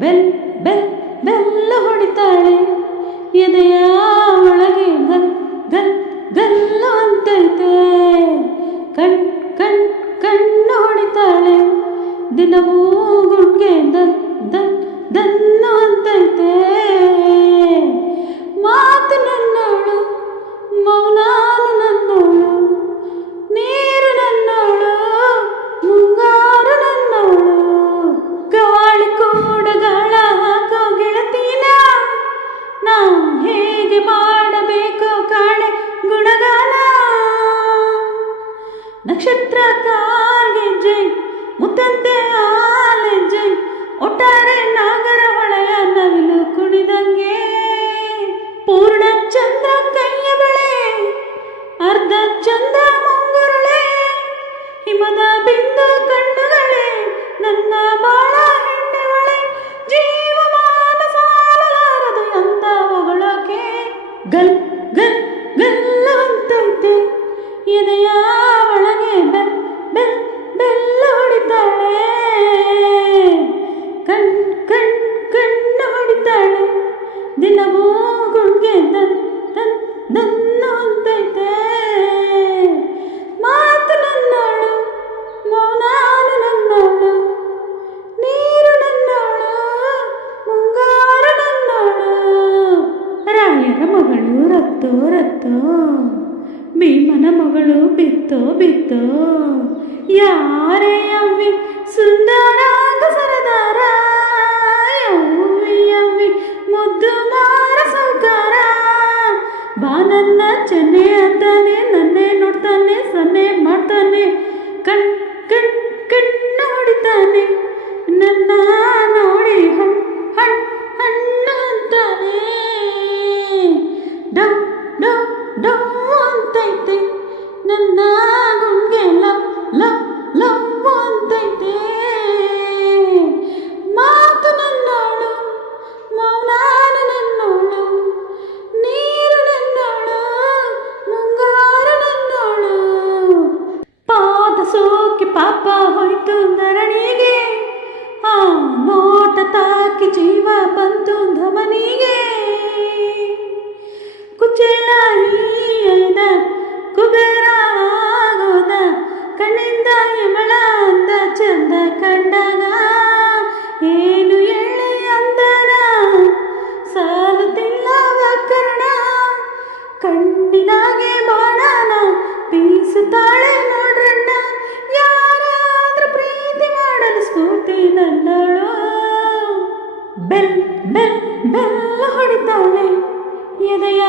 bell bell ಬೆಲ್ಲ ಹೊಡಿತಾಳೆ ಎದೆಯ ಒಳಗೆ ಗಲ್ ಗಲ್ ಗಲ್ಲು ಅಂತೈತೆ ಕಣ್ ಕಣ್ ಕಣ್ಣು ಹೊಡಿತಾಳೆ ದಿನವೂ ಗುಡ್ಗೆ ದನ್ ದನ್ ದನ್ನು ಅಂತೈತೆ ಮಾತು ನನ್ನೋಳು ಮೌನಾನು ನನ್ನೋಳು ನೀರು ನನ್ನೋಳು ಮುಂಗಾರು ನನ್ನೋಳು ಗಾಳಿ ಕೂಡ ಗಾಳ ಹಾಕೋ ಗೆಳತೀನ ನಾ ಹೇಗೆ ಮಾಡಬೇಕು ಕಾಣೆ ಗುಣಗಾನ ನಕ್ಷತ್ರ ಕಾಲ್ಗೆಜ್ಜೆ ಮುತ್ತಂತೆ ಆಲೆಜ್ಜೆ ಒಟ್ಟಾರೆ ನಾಗರ ಹೊಳೆಯ ನವಿಲು ಕುಣಿದಂಗೆ ಪೂರ್ಣ ಚಂದ್ರ ಕೈಯ ಬಳೆ ಅರ್ಧ ಚಂದ್ರ ಮುಂಗುರುಳೆ ಹಿಮದ ಬಿಂದು ಕಣ್ಣುಗಳೇ ನನ್ನ ಬಾಳ ಹೆಣ್ಣೆವಳೆ ಜೀವಮಾನ ಸಾಲಲಾರದು ಎಂದ ಹೊಗಳೋಕೆ ಗಲ್ ಗಲ್ ಗಲ್ಲವಂತೈತೆ ಎದೆಯ ಒಳಗೆ ಬೆಲ್ ಬೆಲ್ ಬೆಲ್ಲ ಹೊಡಿತಾಳೆ ಕಣ್ ಕಣ್ ಕಣ್ಣು ಹೊಡಿತಾಳೆ ದಿನವೂ ಗುಡ್ಗೆ ದನ್ ದನ್ ದನ್ನು ಅಂತೈತೆ ಮಾತು ನನ್ನೋಳು ಮೌನಾನು ನನ್ನೋಳು ನೀರು ನನ್ನೋಳು ಮುಂಗಾರು ನನ್ನೋಳು ರಾಯರ ಮಗಳು ರತ್ತೋ ರತ್ತೋ ಭೀಮನ ಮಗಳು ಬಿತ್ತೋ ಬಿತ್ತೋ ಯಾರೇ ಅವ್ವಿ ಸುಂದರ ಸರದಾರ ಯವ್ವಿ ಯವ್ವಿ ಮುದ್ದು ಮಾರ ಸೌಕಾರ ಬಾ ನನ್ನ ಚೆನ್ನೆ ಅಂತಾನೆ ನನ್ನೇ ನೋಡ್ತಾನೆ ಸನ್ನೆ ಮಾಡ್ತಾನೆ ಕಣ್ ಕಣ್ ಕಣ್ಣು ಹೊಡಿತಾನೆ ನನ್ನ ನೋಡಿ ಹಣ್ ಹಣ್ ಹಣ್ಣು ಅಂತಾನೆ ಡೌ ಡೌ ಡೌ ಅಂತೈತೆ ನನ್ನ ಗುಂಗೆ ಲವ್ ಲವ್ ಲವ್ ಅಂತೈತೆ ಮಾತು ನನ್ನೋಳು ಮೌನಾನು ನನ್ನೋಳು ನೀರು ನನ್ನೋಳು ಮುಂಗಾರು ನನ್ನೋಳು ಪಾದ ಸೋಕಿ ಪಾಪ ಹೋಯ್ತು ಧರಣಿಗೆ ಆ ನೋಟ ತಾಕಿ ಜೀವ ಬಂತು ಧಮನಿಗೆ ಕುಚೇಲ ಹೀಯದ ಕುಬೇರ ಆಗೋದ ಕಣ್ಣಿಂದ ಯಮಳ ಅಂದ ಚಂದ ಕಂಡಾಗ ಏನು ಎಳ್ಳೆ ಅಂದನ ಸಾಲುತ್ತಿಲ್ಲ ವ್ಯಾಕರಣ ಕಣ್ಣಿನಾಗೆ ಬಾಣನ ಬೀಸುತ್ತಾಳೆ ನೋಡ್ರಣ್ಣ ಯಾರಾದ್ರೂ ಪ್ರೀತಿ ಮಾಡಲು ಸ್ಫೂರ್ತಿ ನನ್ನಳು ಬೆಲ್ ಬೆಲ್ ಬೆಲ್ಲ ಹೊಡಿತಾಳೆ ಎದೆಯ